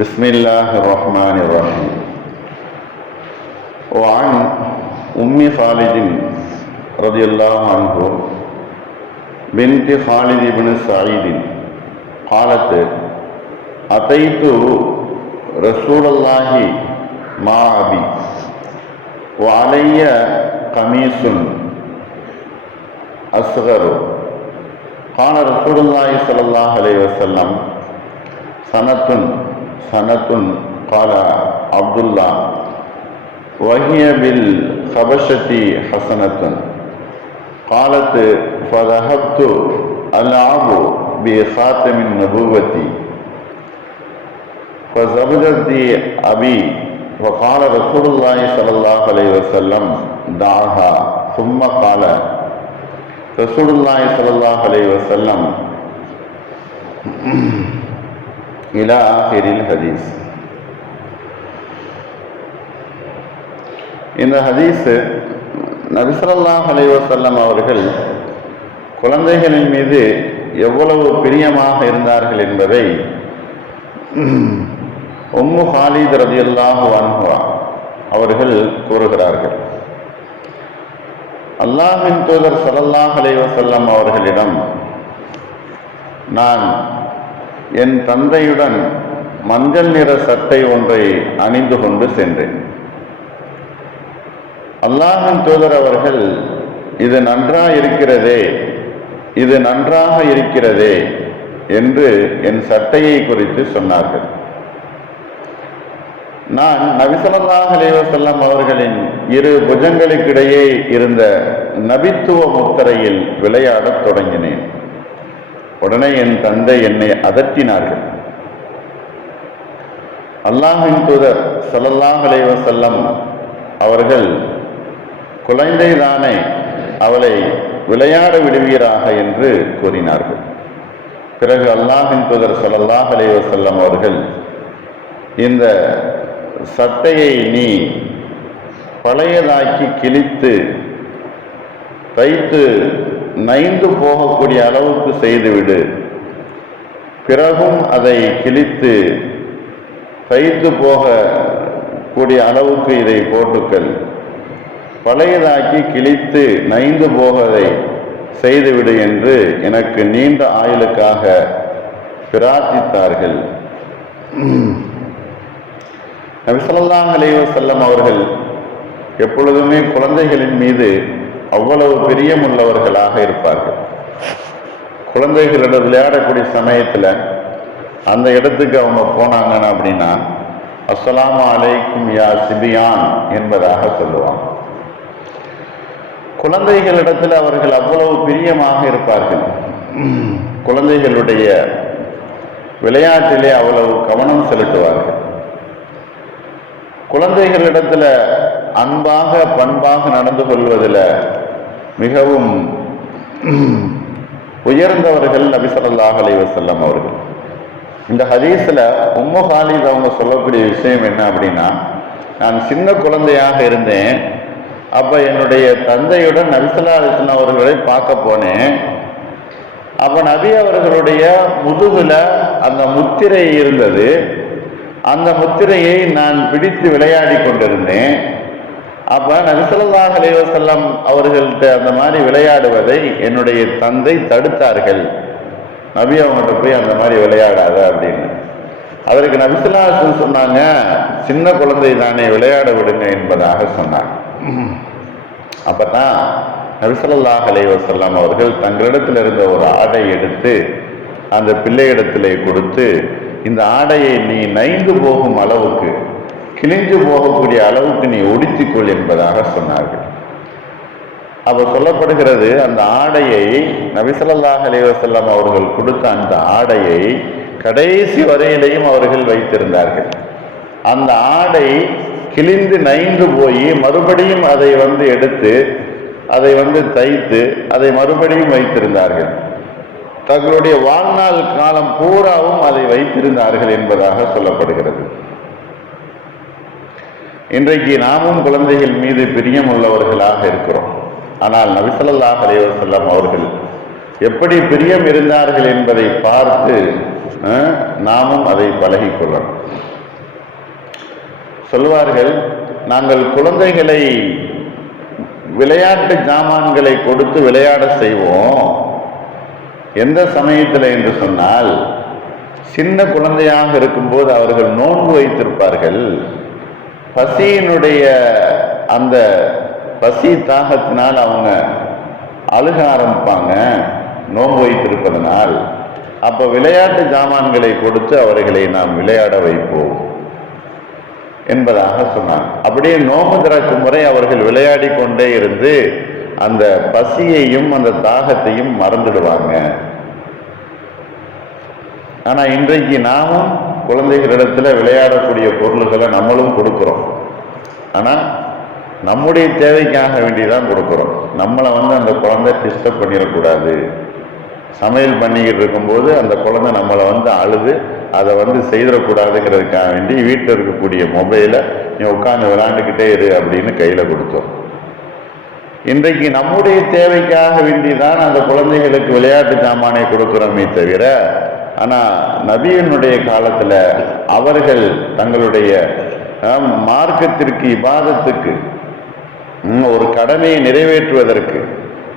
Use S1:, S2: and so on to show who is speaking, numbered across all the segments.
S1: بسم الله الرحمن الرحيم وعن أم خالد رضي الله عنه بنت خالد بن سعيد قالت أتيت رسول الله مع أبي وعلي قميص أصغر قال رسول الله صلى الله عليه وسلم سنة سنة قال عبد الله وهي بالخبشة حسنة قالت فذهبت ألعب بخاتم النبوة فزبدت أبي وقال رسول الله صلى الله عليه وسلم دعها ثم قال رسول الله صلى الله عليه وسلم இலா ஆஹிரில் ஹதீஸ் இந்த ஹதீஸு நபிசல்லா அலைவசல்லம் அவர்கள் குழந்தைகளின் மீது எவ்வளவு பிரியமாக இருந்தார்கள் என்பதை உம்மு ஹாலித் ரதியல்லாஹு அன்ஹுவா அவர்கள் கூறுகிறார்கள். அல்லாஹின் தூதர் சலல்லாஹ் அலைவசல்லம் அவர்களிடம் நான் என் தந்தையுடன் மஞ்சள் நிற சட்டை ஒன்றை அணிந்து கொண்டு சென்றேன். அல்லாஹின் தூதர் அவர்கள் இது நன்றாக இருக்கிறதே இது நன்றாக இருக்கிறதே என்று என் சட்டையை குறித்து சொன்னார்கள். நான் நபிசல்லாஹ் அலைவசல்லம் அவர்களின் இரு புஜங்களுக்கிடையே இருந்த நபித்துவ முத்திரையில் விளையாடத் தொடங்கினேன். உடனே என் தந்தை என்னை அதட்டினார்கள். அல்லாஹின் தூதர் ஸல்லல்லாஹு செல்லம் அவர்கள் குழந்தைதானே அவளை விளையாட விடுவீராக என்று கூறினார்கள். பிறகு அல்லாஹின் தூதர் ஸல்லல்லாஹு அலைஹி அவர்கள் இந்த சட்டையை நீ பழையதாக்கி கிழித்து தைத்து நைந்து போகக்கூடிய அளவுக்கு செய்துவிடு. பிறகும் அதை கிழித்து தைத்து போகக்கூடிய அளவுக்கு இதை போட்டுக்கள் பழையதாக்கி கிழித்து நைந்து போகதை செய்துவிடு என்று எனக்கு நீண்ட ஆயுளுக்காக பிரார்த்தித்தார்கள். நபிசல்லாஹ் அலைவசல்லம் அவர்கள் எப்பொழுதுமே குழந்தைகளின் மீது அவ்வளவு பிரியம் உள்ளவர்களாக இருப்பார்கள் குழந்தைகளிடம் விளையாடக்கூடிய சமயத்தில் அந்த இடத்துக்கு அவங்க போனாங்கன்னு அப்படின்னா அஸ்லாம் அலைக்கும் யா சிபியான் என்பதாக சொல்லுவாங்க. குழந்தைகளிடத்தில் அவர்கள் அவ்வளவு பிரியமாக இருப்பார்கள். குழந்தைகளுடைய விளையாட்டிலே அவ்வளவு கவனம் செலுத்துவார்கள். குழந்தைகளிடத்தில் அன்பாக பண்பாக நடந்து கொள்வதில் மிகவும் உயர்ந்தவர்கள் நபிசல்லாஹ் அலைவசல்லம் அவர்கள். இந்த ஹதீஸில் உம்மு ஹாலித் அவங்க சொல்லக்கூடிய விஷயம் என்ன அப்படின்னா நான் சின்ன குழந்தையாக இருந்தேன். அப்போ என்னுடைய தந்தையுடன் நபிசல்லா அலிஸ்லாம் அவர்களை பார்க்க போனேன். அப்போ நபி அவர்களுடைய முதுகில் அந்த முத்திரை இருந்தது. அந்த முத்திரையை நான் பிடித்து விளையாடி கொண்டிருந்தேன். அப்ப நபிசல்லாஹ் அலைவசல்லம் அவர்கள்ட்ட அந்த மாதிரி விளையாடுவதை என்னுடைய தந்தை தடுத்தார்கள். நபி அவங்கள்ட்ட போய் அந்த மாதிரி விளையாடாத அப்படின்னு. அதற்கு நபிசுல்லாசன் சொன்னாங்க சின்ன குழந்தை தானே விளையாட விடுங்க என்பதாக சொன்னாங்க. அப்பதான் நபிசல்லாஹ் அலைவசல்லாம் அவர்கள் தங்களிடத்தில் இருந்த ஒரு ஆடை எடுத்து அந்த பிள்ளையிடத்திலே கொடுத்து இந்த ஆடையை நீ நைந்து போகும் அளவுக்கு கிழிஞ்சு போகக்கூடிய அளவுக்கு நீ ஒடித்துக்கொள் என்பதாக சொன்னார்கள். அப்ப சொல்லப்படுகிறது அந்த ஆடையை நபிசல்லாஹ் அலைவசல்லாம் அவர்கள் கொடுத்த அந்த ஆடையை கடைசி வரையிலையும் அவர்கள் வைத்திருந்தார்கள். அந்த ஆடை கிழிந்து நைந்து போய் மறுபடியும் அதை வந்து எடுத்து அதை வந்து தைத்து அதை மறுபடியும் வைத்திருந்தார்கள். தங்களுடைய வாழ்நாள் காலம் பூராவும் அதை வைத்திருந்தார்கள் என்பதாக சொல்லப்படுகிறது. இன்றைக்கு நாமும் குழந்தைகள் மீது பிரியம் உள்ளவர்களாக இருக்கிறோம். ஆனால் நபிசல்லாஹ் அலைவசல்லம் அவர்கள் எப்படி பிரியம் இருந்தார்கள் என்பதை பார்த்து நாமும் அதை பழகிக்கொள்ளணும். சொல்வார்கள் நாங்கள் குழந்தைகளை விளையாட்டு ஜாமான்களை கொடுத்து விளையாட செய்வோம். எந்த சமயத்தில்? என்று சொன்னால் சின்ன குழந்தையாக இருக்கும்போது அவர்கள் நோன்பு வைத்திருப்பார்கள். பசியினுடைய அந்த பசி தாகத்தினால் அவங்க அழுக ஆரம்பிப்பாங்க நோன்பு வைத்திருப்பதனால். அப்போ விளையாட்டு ஜாமான்களை கொடுத்து அவர்களை நாம் விளையாட வைப்போம் என்பதாக சொன்னாங்க. அப்படியே நோம்பு திறக்கும் முறை அவர்கள் விளையாடி கொண்டே இருந்து அந்த பசியையும் அந்த தாகத்தையும் மறந்துடுவாங்க. ஆனா இன்றைக்கு நாமும் குழந்தைகளிடத்தில் விளையாடக்கூடிய பொருள்களை நம்மளும் கொடுக்குறோம். ஆனால் நம்முடைய தேவைக்காக வேண்டிதான் கொடுக்குறோம். நம்மளை வந்து அந்த குழந்தை டிஸ்டர்ப் பண்ணிடக்கூடாது. சமையல் பண்ணிக்கிட்டு இருக்கும்போது அந்த குழந்தை நம்மளை வந்து அழுது அதை வந்து செய்திடக்கூடாதுங்கிறதுக்காக வேண்டி வீட்டில் இருக்கக்கூடிய மொபைலை நீ உட்காந்து விளாண்டுக்கிட்டே இரு அப்படின்னு கையில் கொடுத்தோம். இன்றைக்கு நம்முடைய தேவைக்காக வேண்டிதான் அந்த குழந்தைகளுக்கு விளையாட்டு சாமானை கொடுக்குறோமே தவிர ஆனால் நபியனுடைய காலத்தில் அவர்கள் தங்களுடைய மார்க்கத்திற்கு இபாதத்துக்கு ஒரு கடமையை நிறைவேற்றுவதற்கு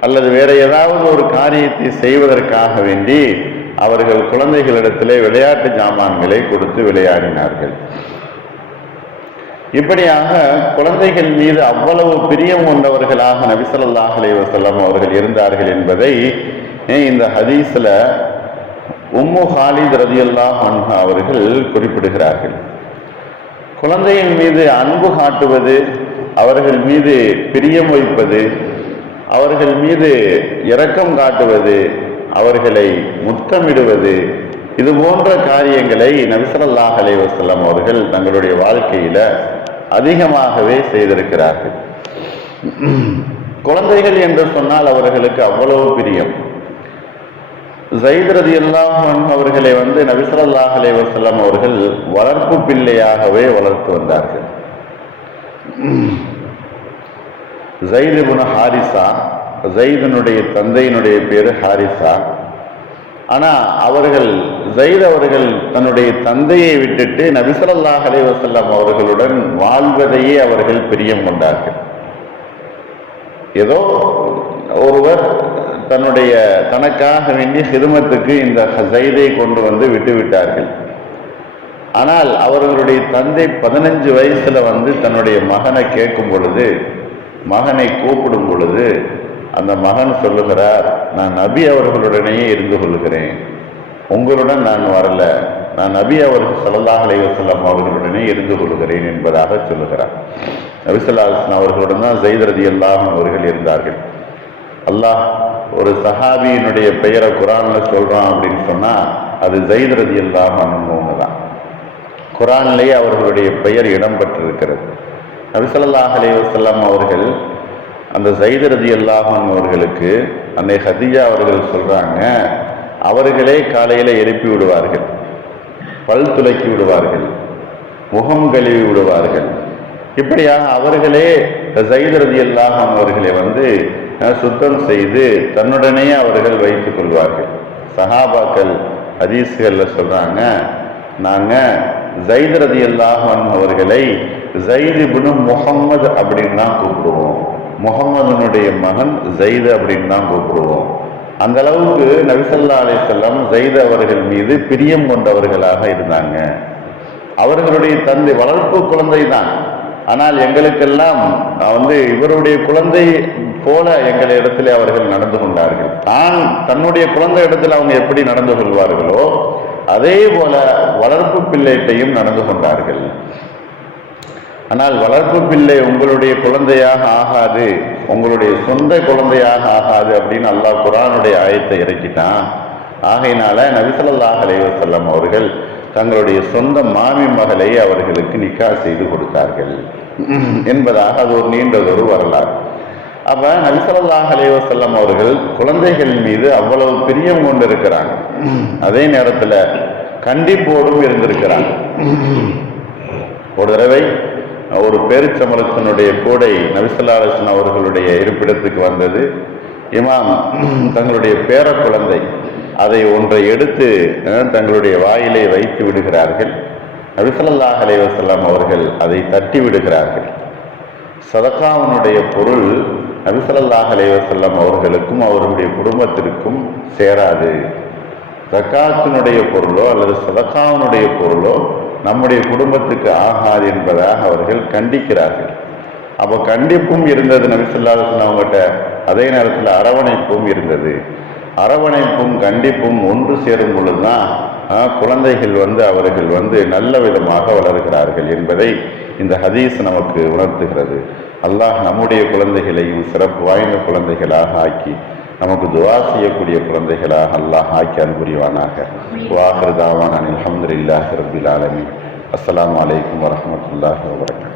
S1: அல்லது வேற ஏதாவது ஒரு காரியத்தை செய்வதற்காக வேண்டி அவர்கள் குழந்தைகளிடத்திலே விளையாட்டு ஜாமான்களை கொடுத்து விளையாடினார்கள். இப்படியாக குழந்தைகள் மீது அவ்வளவு பிரியம் கொண்டவர்களாக நபிசல்லாஹ் அலைவசல்லம் அவர்கள் இருந்தார்கள் என்பதை இந்த ஹதீஸ்ல உம்மு ஹாலித் ரதியல்லாஹ் அன்ஹா அவர்கள் குறிப்பிடுகிறார்கள். குழந்தையின் மீது அன்பு காட்டுவது அவர்கள் மீது பிரியம் வைப்பது அவர்கள் மீது இரக்கம் காட்டுவது அவர்களை முத்தமிடுவது இது போன்ற காரியங்களை நபிசல்லாஹ் அலைவசல்லம் அவர்கள் தங்களுடைய வாழ்க்கையில அதிகமாகவே செய்திருக்கிறார்கள். குழந்தைகள் என்று சொன்னால் அவர்களுக்கு அவ்வளவு பிரியம். ஜெயித் எல்லாம் அவர்களை வந்து நபிசல்லாஹ் அலைவசல்லாம் அவர்கள் வளர்ப்பு பிள்ளையாகவே வளர்த்து வந்தார்கள். ஜெயித் குண ஹாரிசா ஜெயிதனுடைய தந்தையினுடைய பேர் ஹாரிசா. ஆனால் அவர்கள் ஜெயித் அவர்கள் தன்னுடைய தந்தையை விட்டுட்டு நபிசல்லாஹ் அலைவசல்லாம் அவர்களுடன் வாழ்வதையே அவர்கள் பிரியம் கொண்டார்கள். ஏதோ ஒருவர் தன்னுடைய தனக்காக வேண்டிய ஹிதமத்துக்கு இந்த ஹசைதை கொண்டு வந்து விட்டுவிட்டார்கள். ஆனால் அவர்களுடைய தந்தை பதினஞ்சு வயசுல வந்து தன்னுடைய மகனை கேட்கும் பொழுது மகனை கூப்பிடும் பொழுது அந்த மகன் சொல்லுகிறார் நான் நபி அவர்களுடனேயே இருந்து கொள்கிறேன். உங்களுடன் நான் வரல. நான் நபி அவர்கள் ஸல்லல்லாஹு அலைஹி அவர்களுடனே இருந்து கொள்கிறேன் என்பதாக சொல்லுகிறார். நபிசல்லா அவர்களுடன் தான் ஜெயித் ரதியல்லாஹு அவர்கள் இருந்தார்கள். அல்லாஹ் ஒரு சஹாபியினுடைய பெயரை குரான்ல சொல்றான் அப்படின்னு சொன்னா அது ஜெயித் ரதியல்லாஹு அன்ஹு தான் குரானிலேயே அவர்களுடைய பெயர் இடம்பெற்றிருக்கிறது. நபிசல்லாஹ் அலைஹி வசல்லாம் அவர்கள் அந்த ஜைத் ரதி அன்ஹு அவர்களுக்கு அன்னை ஹதிஜா அவர்கள் சொல்றாங்க அவர்களே காலையில எழுப்பி விடுவார்கள் பல் துலக்கி விடுவார்கள் முகம் கழுவி விடுவார்கள். இப்படியாக அவர்களே ஜைத் ரதி அன்ஹு அவர்களை வந்து சுத்தம் செய்து தன்னுடனே அவர்கள் வைத்துக் கொள்வார்கள். சஹாபாக்கள் ஹதீஸ்கள்ல சொல்றாங்க நாங்க ஜைத் ரதியல்லாஹு அன்ஹு அவர்களை ஜைத் இப்னு முகம்மது அப்படின்னு தான் கூப்பிடுவோம். முகம்மதனுடைய மகன் ஜெயிது அப்படின்னு தான் கூப்பிடுவோம். அந்த அளவுக்கு நபிசல்லா அலிசல்லாம் ஜெயித் அவர்கள் மீது பிரியம் கொண்டவர்களாக இருந்தாங்க. அவர்களுடைய தந்தை வளர்ப்பு குழந்தை தான் ஆனால் எங்களுக்கெல்லாம் வந்து இவருடைய குழந்தை போல எங்கள் இடத்திலே அவர்கள் நடந்து கொண்டார்கள். தான் தன்னுடைய குழந்தை இடத்தில் அவங்க எப்படி நடந்து கொள்வார்களோ அதே போல வளர்ப்பு பிள்ளைகிட்டையும் நடந்து கொண்டார்கள். ஆனால் வளர்ப்பு பிள்ளை உங்களுடைய குழந்தையாக ஆகாது உங்களுடைய சொந்த குழந்தையாக ஆகாது அப்படின்னு அல்லாஹ் குரானுடைய ஆயத்தை இறக்கிட்டான். ஆகையினால நபிசல்லாஹ் அலைவசல்லம் அவர்கள் தங்களுடைய சொந்த மாமி மகளை அவர்களுக்கு நிக்கா செய்து கொடுத்தார்கள். என்பதாக அது ஒரு நீண்டதொரு வரலாறு. அப்ப நபிசல்லாஹ் அலைவசல்லம் அவர்கள் குழந்தைகள் மீது அவ்வளவு பிரியம் கொண்டிருக்கிறாங்க. அதே நேரத்துல கண்டிப்போடும் இருந்திருக்கிறாங்க. ஒரு தடவை ஒரு பேரிச்சமரத்தினுடைய கூடை நபிசல்லாசன் அவர்களுடைய இருப்பிடத்துக்கு வந்தது. இமாம் தங்களுடைய பேர குழந்தை அதை ஒன்றை எடுத்து தங்களுடைய வாயிலே வைத்து விடுகிறார்கள். நபிசல்லாஹ் அலைவசல்லாம் அவர்கள் அதை தட்டி விடுகிறார்கள். சதகாவினுடைய பொருள் நபிசல்லாஹ் அலைவசல்லம் அவர்களுக்கும் அவர்களுடைய குடும்பத்திற்கும் சேராது. ஜக்காத்தினுடைய பொருளோ அல்லது சதக்காவினுடைய பொருளோ நம்முடைய குடும்பத்துக்கு ஆகாது என்பதாக அவர்கள் கண்டிக்கிறார்கள். அப்போ கண்டிப்பும் இருந்தது நபிசல்லாஹன் அவங்ககிட்ட. அதே நேரத்தில் அரவணைப்பும் இருந்தது. அரவணைப்பும் கண்டிப்பும் ஒன்று சேரும் பொழுதுதான் குழந்தைகள் வந்து அவர்கள் வந்து நல்ல விதமாக வளர்கிறார்கள் என்பதை இந்த ஹதீஸ் நமக்கு உணர்த்துகிறது. அல்லாஹ் நம்முடைய குழந்தைகளையும் சிறப்பு வாய்ந்த குழந்தைகளாக ஆக்கி நமக்கு துவா செய்யக்கூடிய குழந்தைகளாக அல்லாஹ் ஆக்கி அன்புரிவானாக வாஹர் தாவான் அல்ஹம்துலில்லாஹி ரப்பில் ஆலமீன். அஸ்ஸலாமு அலைக்கும் வரஹ்மத்துல்லாஹி வபரகாத்துஹு